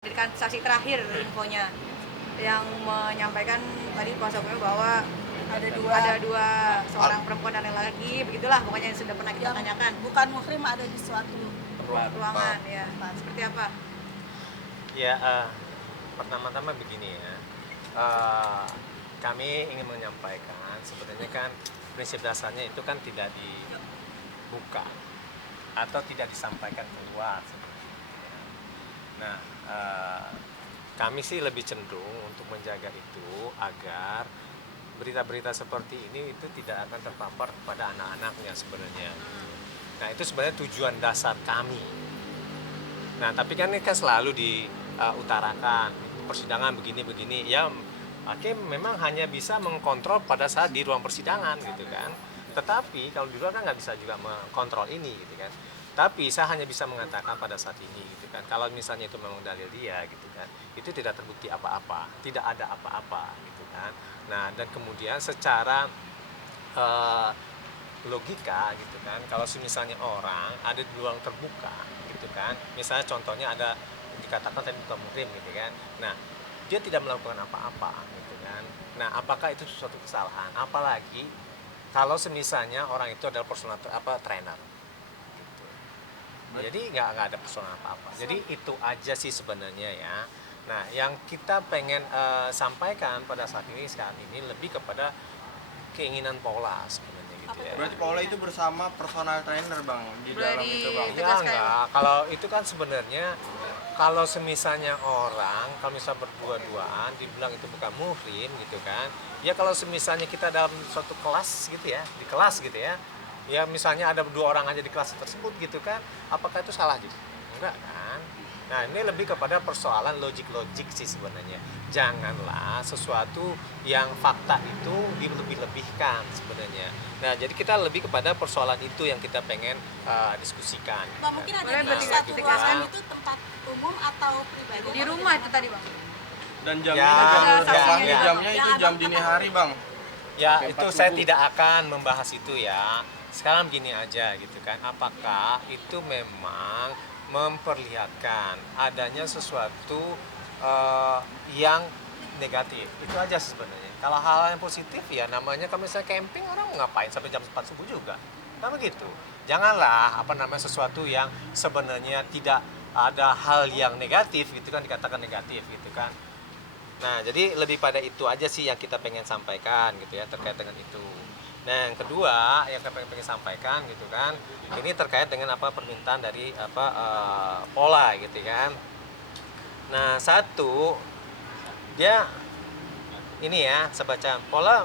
Saksi terakhir infonya yang menyampaikan tadi kuasa hukumnya bahwa ada dua seorang perempuan dan laki-laki, begitulah pokoknya yang sudah pernah kita tanyakan. Bukan muhrim ada di suatu ruangan ya. Seperti apa? Ya, pertama-tama begini ya. Kami ingin menyampaikan sebenarnya kan prinsip dasarnya itu kan tidak dibuka atau tidak disampaikan keluar sebenarnya. Nah, kami sih lebih cenderung untuk menjaga itu agar berita-berita seperti ini itu tidak akan terpapar kepada anak-anaknya sebenarnya. Nah, itu sebenarnya tujuan dasar kami. Nah, tapi kan ini kan selalu diutarakan persidangan begini-begini. Ya, hakim memang hanya bisa mengkontrol pada saat di ruang persidangan gitu kan. Tetapi kalau di luar kan nggak bisa juga mengkontrol ini gitu kan. Tapi saya hanya bisa mengatakan pada saat ini gitu kan. Kalau misalnya itu memang dalil dia gitu kan, itu tidak terbukti apa-apa, tidak ada apa-apa gitu kan. Nah, dan kemudian secara logika gitu kan, kalau misalnya orang ada di ruang terbuka gitu kan, misalnya contohnya ada dikatakan tadi bukan muhrim gitu kan, nah dia tidak melakukan apa-apa gitu kan, nah apakah itu suatu kesalahan? Apalagi kalau semisalnya orang itu adalah personal trainer gitu. Jadi nggak ada personal apa-apa, jadi itu aja sih sebenarnya ya. Nah, yang kita pengen sampaikan pada saat ini lebih kepada keinginan Paula sebenarnya gitu ya. Berarti Paula itu bersama personal trainer bang di dalam itu bang? Ya enggak, kalau itu kan sebenarnya kalau semisalnya orang, kalau misalnya berdua-duaan dibilang itu bukan muhrim gitu kan, ya kalau semisalnya kita dalam suatu kelas gitu ya, di kelas gitu ya, ya misalnya ada dua orang aja di kelas tersebut gitu kan, apakah itu salah juga? Enggak kan? Nah, ini lebih kepada persoalan logik-logik sih sebenarnya. Janganlah sesuatu yang fakta itu dilebih-lebihkan sebenarnya. Nah, jadi kita lebih kepada persoalan itu yang kita pengen diskusikan. Bang, mungkin ada Boleh di satu ruangan itu tempat umum atau pribadi? Di rumah itu tadi bang. Dan jamnya ya. jamnya itu jam dini hari bang? Ya, Sampai itu 4 saya subuh. tidak akan membahas itu ya. Sekarang gini aja gitu kan. Apakah itu memang memperlihatkan adanya sesuatu yang negatif? Itu aja sebenarnya. Kalau hal yang positif ya namanya kalau misalnya camping orang ngapain sampai jam 4 subuh juga. Kan begitu. Janganlah sesuatu yang sebenarnya tidak ada hal yang negatif gitu kan dikatakan negatif gitu kan. Nah, jadi lebih pada itu aja sih yang kita pengen sampaikan gitu ya terkait dengan itu. Nah, yang kedua yang kita pengen sampaikan gitu kan, ini terkait dengan permintaan dari Pola gitu kan. Nah, satu dia ini ya, saya baca Pola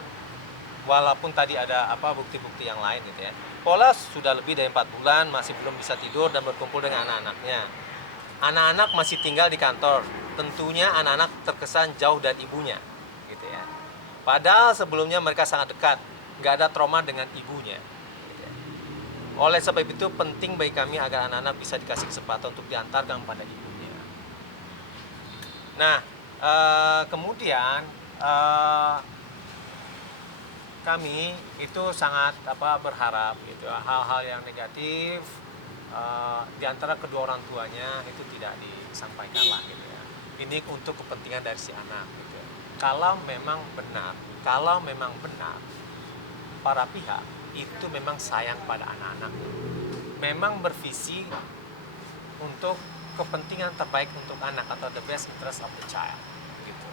walaupun tadi ada bukti-bukti yang lain gitu ya. Pola sudah lebih dari 4 bulan masih belum bisa tidur dan berkumpul dengan anak-anaknya. Anak-anak masih tinggal di kantor. Tentunya anak-anak terkesan jauh dari ibunya, gitu ya. Padahal sebelumnya mereka sangat dekat, nggak ada trauma dengan ibunya. Gitu ya. Oleh sebab itu penting bagi kami agar anak-anak bisa dikasih kesempatan untuk diantarkan pada ibunya. Nah, kemudian kami itu sangat berharap gitu hal-hal yang negatif di antara kedua orang tuanya itu tidak disampaikan lah gitu ya. Ini untuk kepentingan dari si anak gitu. Kalau memang benar para pihak itu memang sayang pada anak-anak. Memang bervisi untuk kepentingan terbaik untuk anak atau the best interest of the child gitu.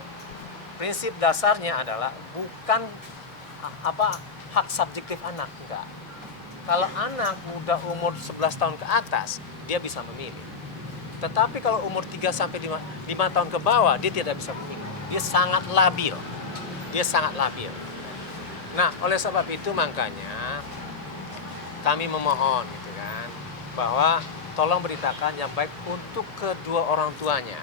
Prinsip dasarnya adalah bukan hak subjektif anak, enggak. Kalau anak muda umur 11 tahun ke atas, dia bisa memilih. Tetapi kalau umur 3 sampai 5 tahun ke bawah, dia tidak bisa memilih. Dia sangat labil. Nah, oleh sebab itu makanya kami memohon gitu kan, bahwa tolong beritakan yang baik untuk kedua orang tuanya.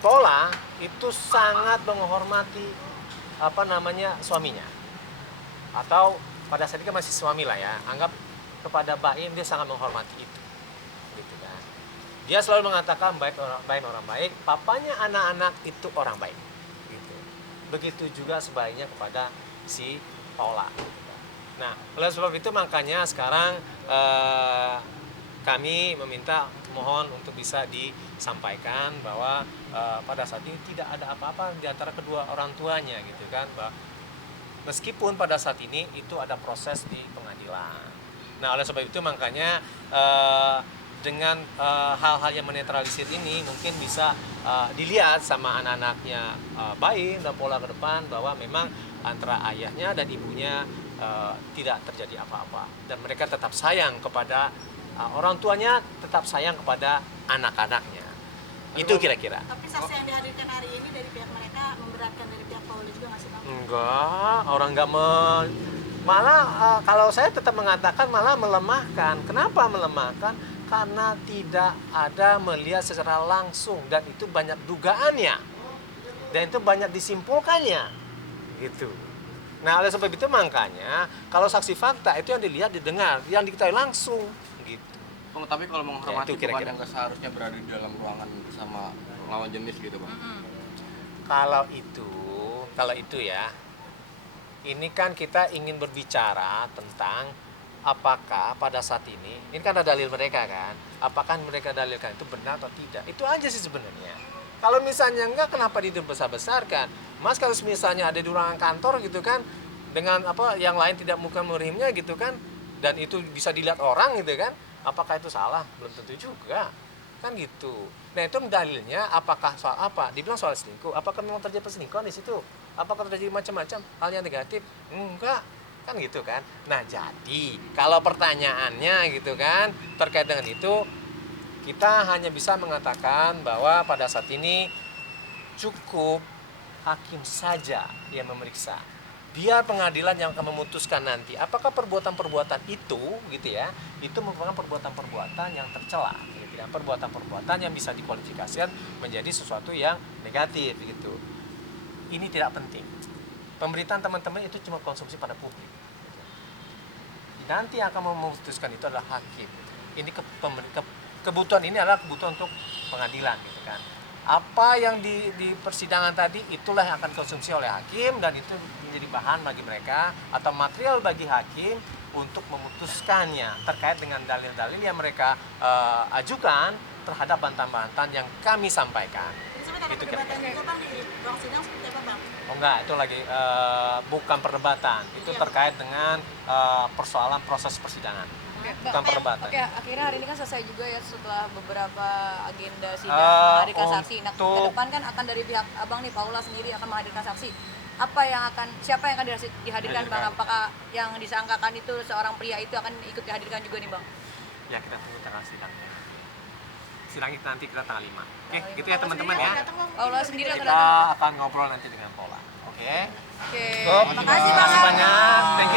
Pola itu sangat menghormati suaminya. Atau pada saat itu masih suami lah ya, anggap kepada Baim dia sangat menghormati itu gitu kan. Dia selalu mengatakan orang baik, papanya anak-anak itu orang baik gitu. Begitu juga sebaliknya kepada si Paula gitu kan. Nah, oleh sebab itu makanya sekarang kami meminta mohon untuk bisa disampaikan bahwa pada saat ini tidak ada apa-apa di antara kedua orang tuanya gitu kan, meskipun pada saat ini itu ada proses di pengadilan. Nah oleh sebab itu makanya dengan hal-hal yang menetralisir ini mungkin bisa dilihat sama anak-anaknya baik dan pola ke depan bahwa memang antara ayahnya dan ibunya tidak terjadi apa-apa dan mereka tetap sayang kepada orang tuanya, tetap sayang kepada anak-anaknya. Itu kira-kira. Tapi saksi yang dihadirkan hari ini dari pihak mereka memberatkan dari pihak Pauli juga nggak sih Bang? Enggak, orang enggak malah kalau saya tetap mengatakan malah melemahkan. Kenapa melemahkan? Karena tidak ada melihat secara langsung dan itu banyak dugaannya. Dan itu banyak disimpulkannya. Gitu. Nah, oleh sebab itu makanya kalau saksi fakta itu yang dilihat, didengar, yang diketahui langsung gitu. Bang, tapi kalau menghormati itu kira-kira. bukan yang seharusnya berada di dalam ruangan bersama lawan jenis gitu Bang. Kalau itu ya, ini kan kita ingin berbicara tentang apakah pada saat ini kan ada dalil mereka kan, apakah mereka dalilkan itu benar atau tidak, itu aja sih sebenarnya. Kalau misalnya enggak, kenapa dibesar-besarkan? Mas kalau misalnya ada di ruangan kantor gitu kan, dengan apa yang lain tidak mungkin menerima gitu kan, dan itu bisa dilihat orang gitu kan, apakah itu salah? Belum tentu juga, kan gitu. Nah itu dalilnya apakah soal apa? Dibilang soal selingkuh, apakah memang terjadi perselingkuhan di situ? Apakah terjadi macam-macam hal yang negatif? Enggak, kan gitu kan. Nah jadi kalau pertanyaannya gitu kan terkait dengan itu, kita hanya bisa mengatakan bahwa pada saat ini cukup hakim saja yang memeriksa. Biar pengadilan yang akan memutuskan nanti apakah perbuatan-perbuatan itu gitu ya, itu merupakan perbuatan-perbuatan yang tercela gitu ya, perbuatan-perbuatan yang bisa dikualifikasikan menjadi sesuatu yang negatif gitu. Ini tidak penting. Pemberitaan teman-teman itu cuma konsumsi pada publik. Gitu. Nanti yang akan memutuskan itu adalah hakim. Ini kebutuhan ini adalah kebutuhan untuk pengadilan gitu kan. Apa yang di persidangan tadi itulah yang akan konsumsi oleh hakim dan itu menjadi bahan bagi mereka atau material bagi hakim untuk memutuskannya terkait dengan dalil-dalil yang mereka ajukan terhadap bantahan-bantahan yang kami sampaikan. Itu perdebatan juga Bang di ruang sidang seperti apa Bang? Oh enggak, itu lagi bukan perdebatan, itu terkait dengan persoalan proses persidangan. Bukan perdebatan. Oke, akhirnya hari ini kan selesai juga ya setelah beberapa agenda sidang menghadirkan saksi. Nah, ke depan kan akan dari pihak Abang nih, Paula sendiri akan menghadirkan saksi. Siapa yang akan dihadirkan Bang? Apakah yang disangkakan itu seorang pria itu akan ikut dihadirkan juga nih Bang? Ya, kita tunggu tanggal sidangnya. Sidangnya nanti kita tanggal 5. Oke, gitu ya teman-teman ya. Paula sendiri akan Kita datang. akan ngobrol nanti dengan Paula. Oke. Oke. Terima kasih banyak. Thank you.